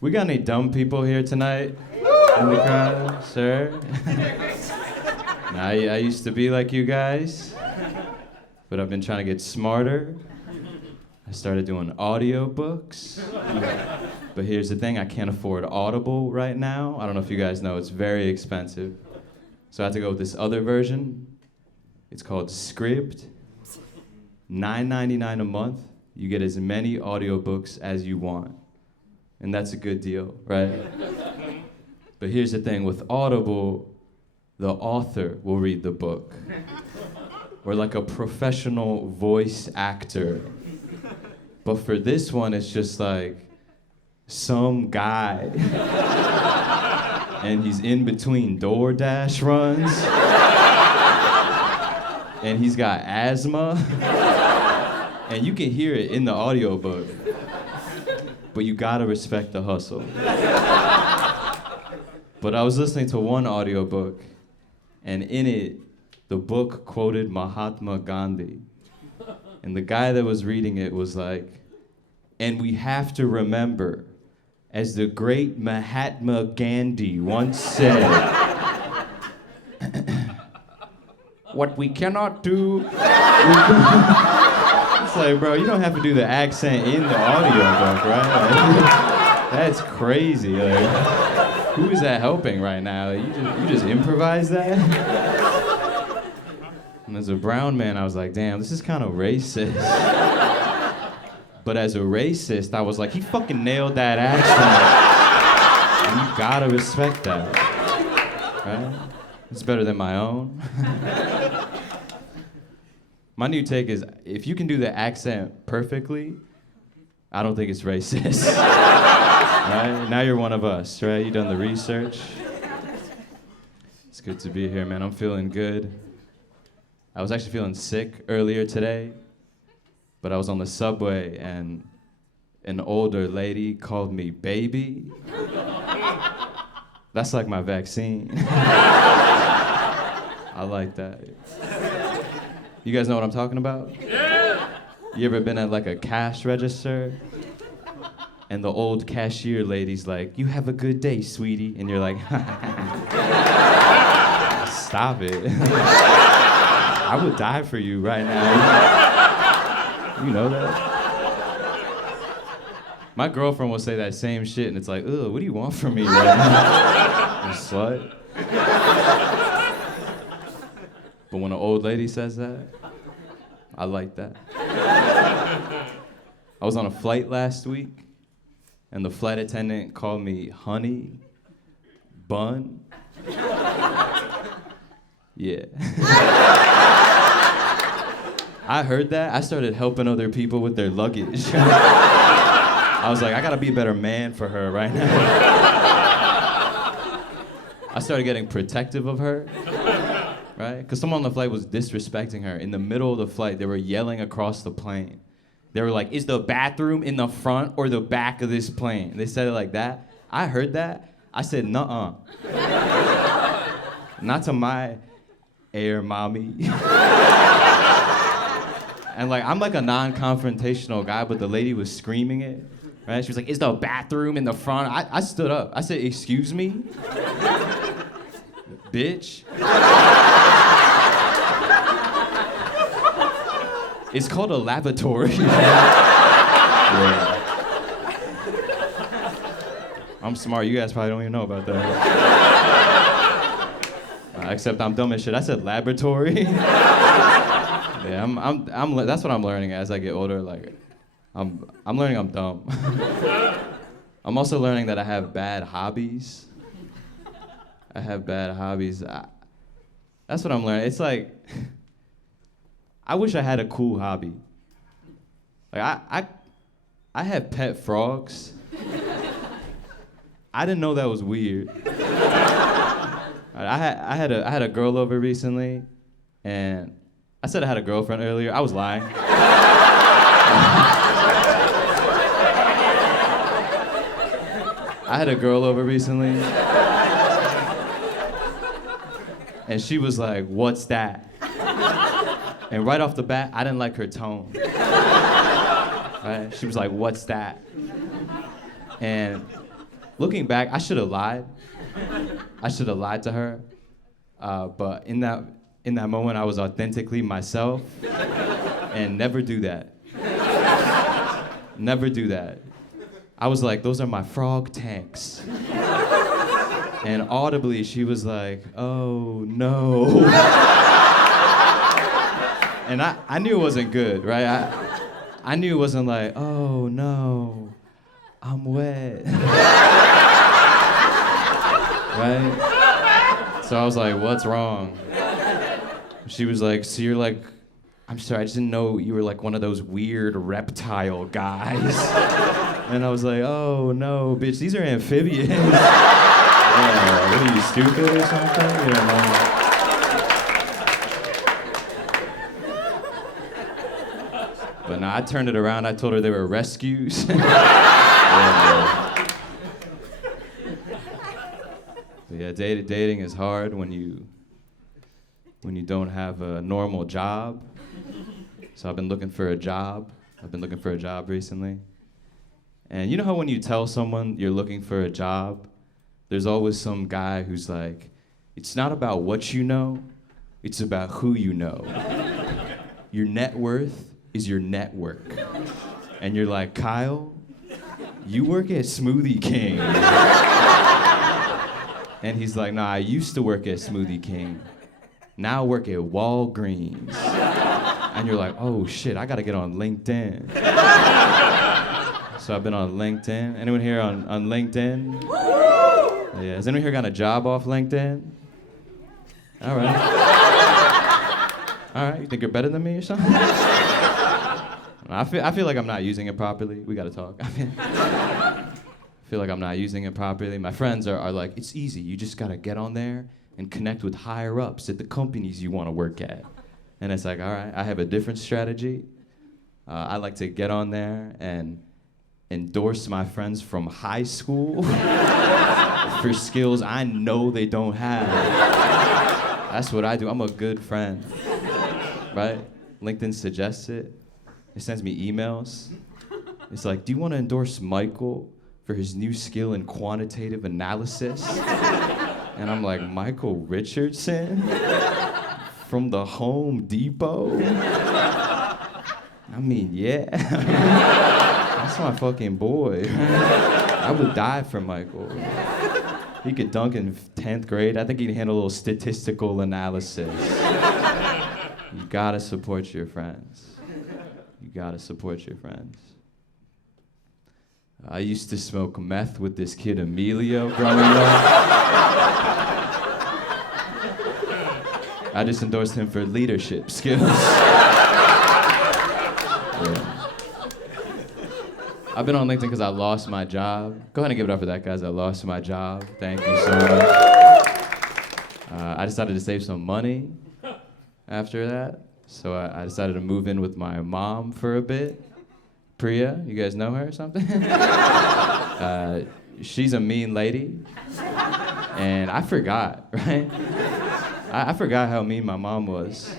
We got any dumb people here tonight in the crowd, sir? Nah, I used to be like you guys, but I've been trying to get smarter. I started doing audiobooks. But here's the thing, I can't afford Audible right now. I don't know if you guys know, it's very expensive. So I had to go with this other version. It's called Scribd. $9.99 a month. You get as many audiobooks as you want. And that's a good deal, right? But here's the thing, with Audible, the author will read the book. Or like a professional voice actor. But for this one, it's just like some guy. And he's in between DoorDash runs. And he's got asthma. And you can hear it in the audiobook. But you gotta respect the hustle. But I was listening to one audiobook, and in it, the book quoted Mahatma Gandhi. And the guy that was reading it was like, and we have to remember, as the great Mahatma Gandhi once said, what we cannot do... It's like, bro, you don't have to do the accent in the audiobook, right? Like, that's crazy. Like, who is that helping right now? Like, you just improvise that? And as a brown man, I was like, damn, this is kind of racist. But as a racist, I was like, he fucking nailed that accent. And you gotta respect that, right? It's better than my own. My new take is, if you can do the accent perfectly, I don't think it's racist. Right? Now you're one of us, right? You done the research. It's good to be here, man. I'm feeling good. I was actually feeling sick earlier today, but I was on the subway and an older lady called me baby. That's like my vaccine. I like that. You guys know what I'm talking about? Yeah! You ever been at like a cash register? And the old cashier lady's like, you have a good day, sweetie. And you're like, stop it. I would die for you right now. You know that? My girlfriend will say that same shit and it's like, ugh, what do you want from me right now? You slut. But when an old lady says that, I like that. I was on a flight last week, and the flight attendant called me honey bun. Yeah. I heard that. I started helping other people with their luggage. I was like, I gotta be a better man for her right now. I started getting protective of her. Right? Because someone on the flight was disrespecting her. In the middle of the flight, they were yelling across the plane. They were like, is the bathroom in the front or the back of this plane? They said it like that. I heard that. I said, nuh-uh. Not to my air mommy. And like, I'm like a non-confrontational guy, but the lady was screaming it. Right? She was like, is the bathroom in the front? I stood up. I said, excuse me? Bitch. It's called a lavatory. Yeah. I'm smart. You guys probably don't even know about that. Except I'm dumb as shit. I said laboratory. Yeah, I'm. That's what I'm learning as I get older. Like, I'm learning I'm dumb. I'm also learning that I have bad hobbies. That's what I'm learning. It's like, I wish I had a cool hobby. Like I had pet frogs. I didn't know that was weird. I had a girl over recently, and I said I had a girlfriend earlier. I was lying. I had a girl over recently. And she was like, what's that? And right off the bat, I didn't like her tone. Right? She was like, what's that? And looking back, I should have lied. I should have lied to her. But in that moment, I was authentically myself. And never do that. Never do that. I was like, those are my frog tanks. And audibly, she was like, oh, no. And I knew it wasn't good, right? I knew it wasn't like, oh, no, I'm wet. Right? So I was like, what's wrong? She was like, so you're like, I'm sorry, I just didn't know you were like one of those weird reptile guys. And I was like, oh, no, bitch, these are amphibians. Yeah, what are you, stupid or something? You know, but nah, I turned it around. I told her they were rescues. Yeah, dating is hard when you don't have a normal job. So I've been looking for a job. I've been looking for a job recently. And you know how when you tell someone you're looking for a job, there's always some guy who's like, it's not about what you know, it's about who you know. Your net worth is your network. And you're like, Kyle, you work at Smoothie King. And he's like, nah, I used to work at Smoothie King. Now I work at Walgreens. And you're like, oh shit, I gotta get on LinkedIn. So I've been on LinkedIn. Anyone here on LinkedIn? Yeah, has anyone here got a job off LinkedIn? All right. All right, you think you're better than me or something? I feel like I'm not using it properly. We gotta talk. I feel like I'm not using it properly. My friends are like, it's easy. You just gotta get on there and connect with higher ups at the companies you wanna work at. And it's like, all right, I have a different strategy. I like to get on there and endorse my friends from high school for skills I know they don't have. That's what I do. I'm a good friend, right? LinkedIn suggests it. It sends me emails. It's like, do you want to endorse Michael for his new skill in quantitative analysis? And I'm like, Michael Richardson? From the Home Depot? I mean, yeah. That's my fucking boy. I would die for Michael. He could dunk in 10th grade. I think he'd handle a little statistical analysis. You gotta support your friends. You gotta support your friends. I used to smoke meth with this kid Emilio growing up. I just endorsed him for leadership skills. Yeah. I've been on LinkedIn because I lost my job. Go ahead and give it up for that, guys. I lost my job. Thank you so much. I decided to save some money after that. So I decided to move in with my mom for a bit. Priya, you guys know her or something? She's a mean lady. And I forgot, right? I forgot how mean my mom was,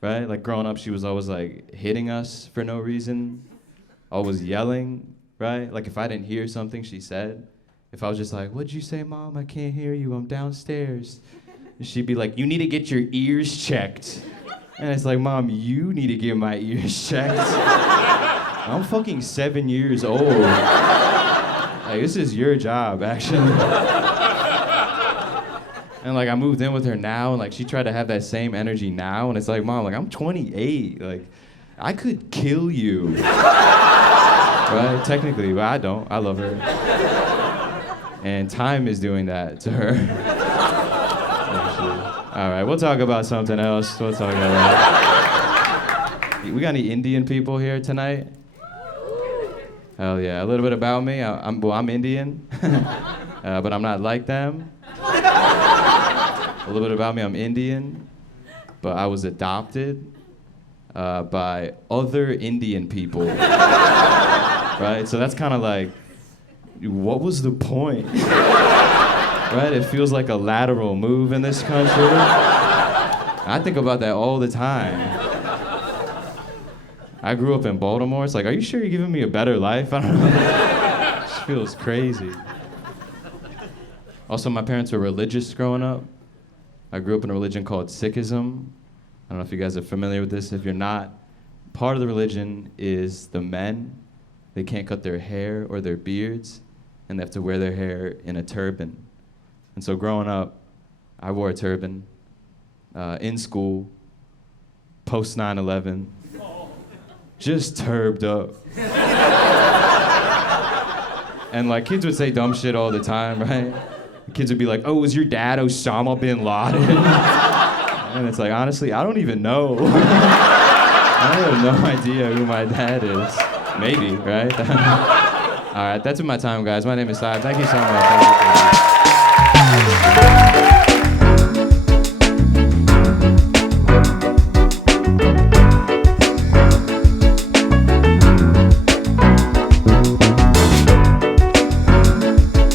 right? Like growing up, she was always like hitting us for no reason, always yelling, right? Like if I didn't hear something she said, if I was just like, what'd you say, Mom? I can't hear you, I'm downstairs. And she'd be like, you need to get your ears checked. And it's like, Mom, you need to get my ears checked. I'm fucking 7 years old. Like, this is your job, actually. And like I moved in with her now, and like she tried to have that same energy now, and it's like, Mom, like I'm 28, like I could kill you. Right? Technically, but I don't. I love her. And time is doing that to her. All right, we'll talk about something else. We'll talk about that. We got any Indian people here tonight? Hell yeah. A little bit about me. I'm Indian, but I'm not like them. A little bit about me, I'm Indian, but I was adopted by other Indian people, right? So that's kind of like, what was the point? Right? It feels like a lateral move in this country. I think about that all the time. I grew up in Baltimore. It's like, are you sure you're giving me a better life? I don't know. It just feels crazy. Also, my parents were religious growing up. I grew up in a religion called Sikhism. I don't know if you guys are familiar with this. If you're not, part of the religion is the men. They can't cut their hair or their beards, and they have to wear their hair in a turban. And so growing up, I wore a turban in school, post 9/11, just turbed up. And like kids would say dumb shit all the time, right? The kids would be like, "Oh, was your dad Osama bin Laden?" And it's like, honestly, I don't even know. I have no idea who my dad is. Maybe, right? All right, that's my time, guys. My name is Sahib. Thank you so much. Thank you.